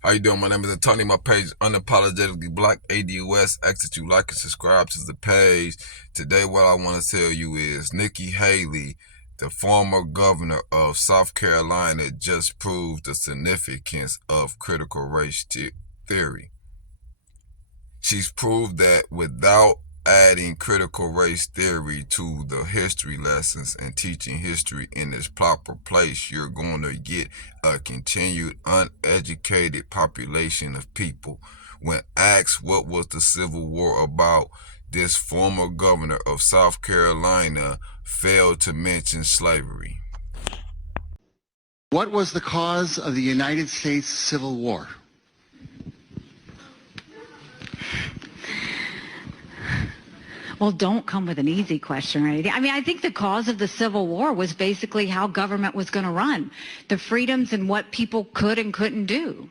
How you doing? My name is Tony. My page is Unapologetically Black ADOS. Ask that you like and subscribe to the page. Today what I want to tell you is Nikki Hayley, the former governor of South Carolina, just proved the significance of critical race theory. She's proved that without adding critical race theory to the history lessons and teaching history in its proper place, you're going to get a continued uneducated population of people. When asked what was the Civil War about, this former governor of South Carolina failed to mention slavery. What was the cause of the United States Civil War? Well, don't come with an easy question or anything. I mean, I think the cause of the Civil War was basically how government was going to run, the freedoms and what people could and couldn't do.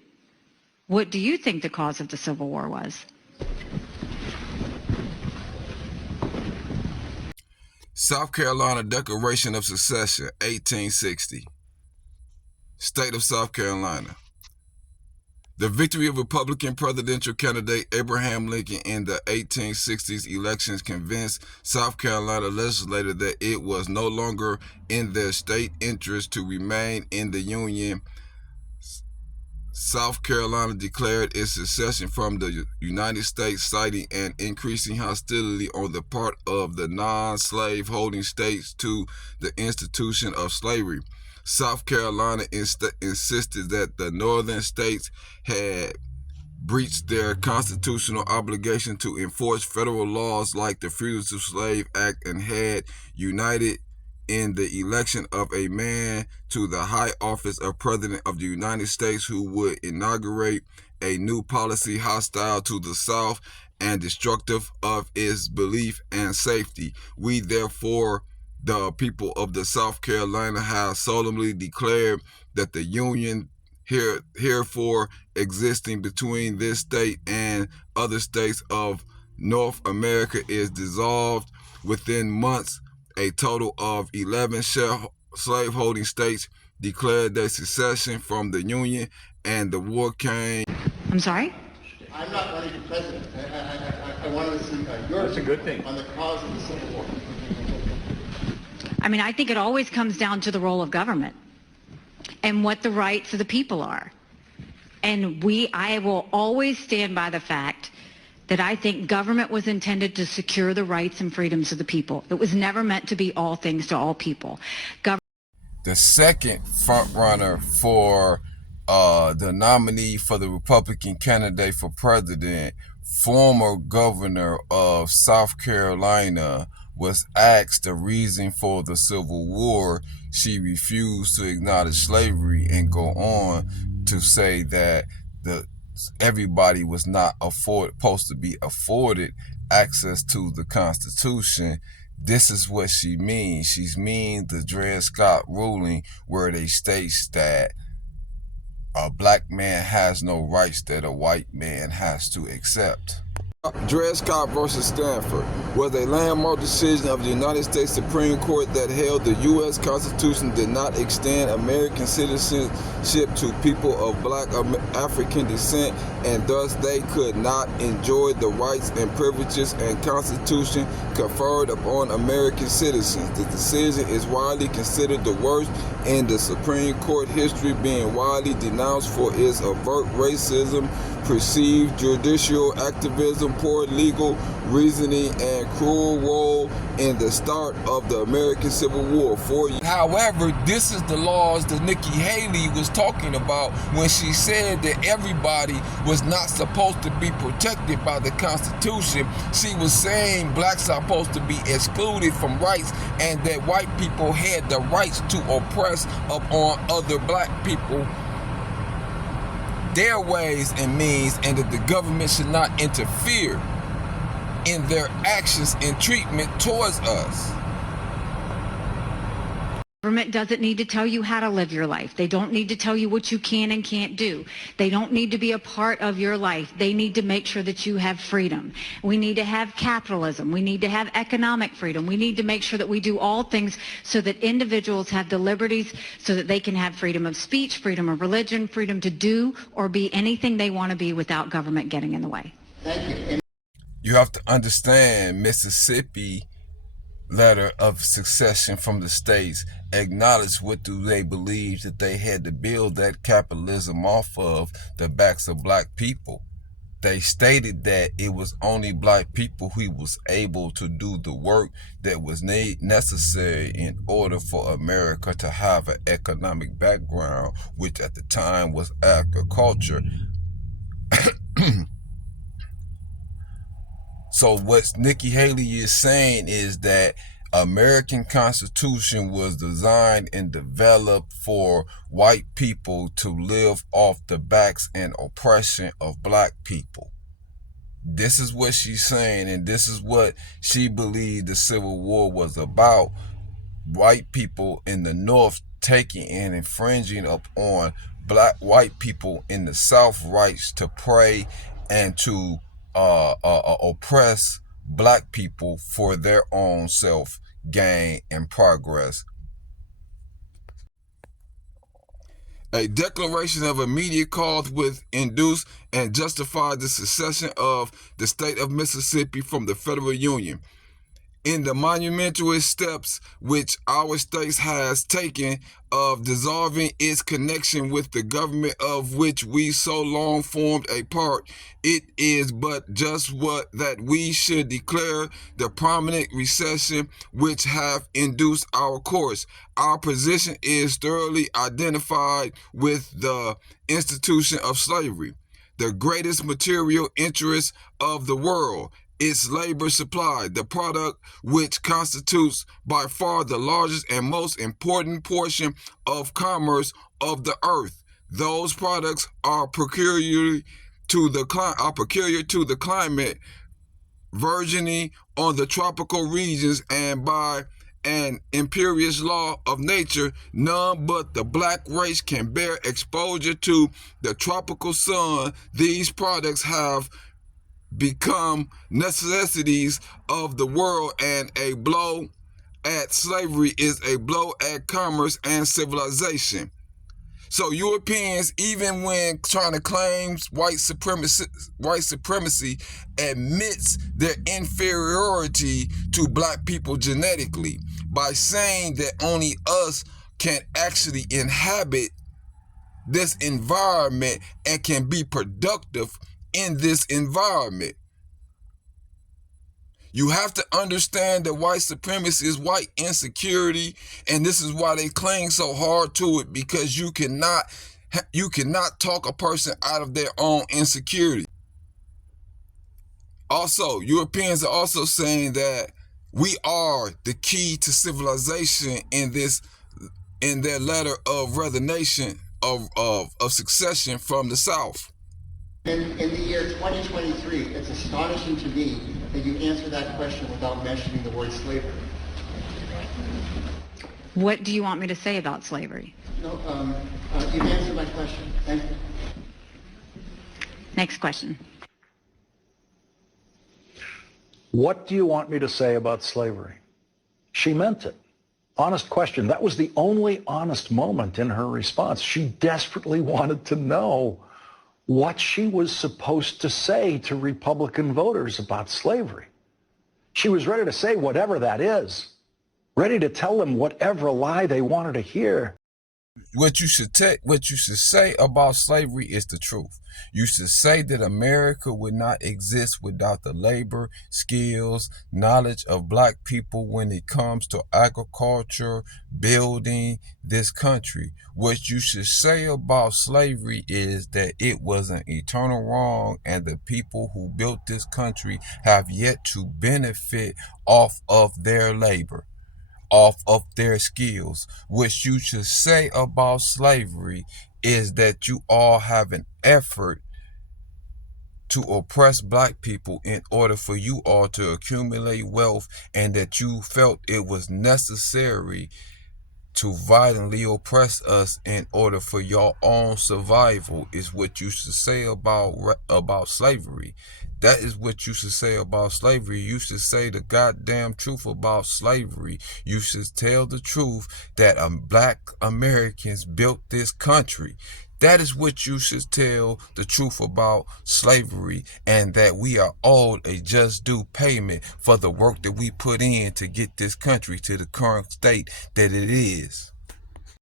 What do you think the cause of the Civil War was? South Carolina Declaration of Secession, 1860. State of South Carolina. The victory of Republican presidential candidate Abraham Lincoln in the 1860s elections convinced South Carolina legislators that it was no longer in their state interest to remain in the Union. South Carolina declared its secession from the United States, citing an increasing hostility on the part of the non-slave holding states to the institution of slavery. South Carolina insisted that the northern states had breached their constitutional obligation to enforce federal laws like the Fugitive Slave Act and had united in the election of a man to the high office of President of the United States who would inaugurate a new policy hostile to the South and destructive of its belief and safety. We therefore, the people of the South Carolina, have solemnly declared that the union herefore existing between this state and other states of North America is dissolved. Within months, a total of 11 slaveholding states declared their secession from the Union, and the war came. I'm sorry? I'm not running for president. I want to see your That's a good thing. On the cause of the Civil War. I mean, I think it always comes down to the role of government and what the rights of the people are. And I will always stand by the fact that I think government was intended to secure the rights and freedoms of the people. It was never meant to be all things to all people. The second frontrunner for the nominee for the Republican candidate for president, former governor of South Carolina, was asked the reason for the Civil War. She refused to acknowledge slavery and go on to say that everybody was not supposed to be afforded access to the Constitution. This is what she means. She means the Dred Scott ruling, where they states that a black man has no rights that a white man has to accept. Dred Scott versus Stanford was a landmark decision of the United States Supreme Court that held the U.S. Constitution did not extend American citizenship to people of black African descent, and thus they could not enjoy the rights and privileges and Constitution conferred upon American citizens. The decision is widely considered the worst in the Supreme Court history, being widely denounced for its overt racism, perceived judicial activism, poor legal reasoning, and cruel role in the start of the American Civil War. However, this is the laws that Nikki Hayley was talking about when she said that everybody was not supposed to be protected by the Constitution. She was saying blacks are supposed to be excluded from rights, and that white people had the rights to oppress upon other black people, their ways and means, and that the government should not interfere in their actions and treatment towards us. Government doesn't need to tell you how to live your life. They don't need to tell you what you can and can't do. They don't need to be a part of your life. They need to make sure that you have freedom. We need to have capitalism. We need to have economic freedom. We need to make sure that we do all things so that individuals have the liberties so that they can have freedom of speech, freedom of religion, freedom to do or be anything they want to be without government getting in the way. Thank you. You have to understand Mississippi letter of succession from the states acknowledged what do they believe that they had to build that capitalism off of the backs of black people. They stated that it was only black people who was able to do the work that was necessary in order for America to have an economic background, which at the time was agriculture. So what Nikki Hayley is saying is that American Constitution was designed and developed for white people to live off the backs and oppression of black people. This is what she's saying, and this is what she believed the Civil War was about. White people in the North taking and infringing upon white people in the South rights to pray and to oppress black people for their own self gain and progress. A declaration of immediate cause would induce and justify the secession of the state of Mississippi from the federal union. In the monumental steps which our state has taken of dissolving its connection with the government of which we so long formed a part, it is but just what that we should declare the prominent recession which have induced our course. Our position is thoroughly identified with the institution of slavery, the greatest material interest of the world. Its labor supply, the product which constitutes by far the largest and most important portion of commerce of the earth. Those products are peculiar to the climate, verging on the tropical regions, and by an imperious law of nature, none but the black race can bear exposure to the tropical sun. These products have become necessities of the world, and a blow at slavery is a blow at commerce and civilization. So Europeans, even when trying to claim white supremacy admits their inferiority to black people genetically by saying that only us can actually inhabit this environment and can be productive in this environment. You have to understand that white supremacy is white insecurity, and this is why they cling so hard to it, because you cannot talk a person out of their own insecurity. Also, Europeans are also saying that we are the key to civilization in their letter of resignation of succession from the South. In the year 2023, it's astonishing to me that you answer that question without mentioning the word slavery. What do you want me to say about slavery? No, you've answered my question. Thank you. Next question. What do you want me to say about slavery? She meant it. Honest question. That was the only honest moment in her response. She desperately wanted to know what she was supposed to say to Republican voters about slavery. She was ready to say whatever that is, ready to tell them whatever lie they wanted to hear. What you should say about slavery is the truth. You should say that America would not exist without the labor, skills, knowledge of black people when it comes to agriculture, building this country. What you should say about slavery is that it was an eternal wrong, and the people who built this country have yet to benefit off of their labor, off of their skills. What you should say about slavery is that you all have an effort to oppress black people in order for you all to accumulate wealth, and that you felt it was necessary to violently oppress us in order for your own survival is what you should say about slavery. That is what you should say about slavery. You should say the goddamn truth about slavery. You should tell the truth that black Americans built this country. That is what you should tell the truth about slavery, and that we are owed a just due payment for the work that we put in to get this country to the current state that it is.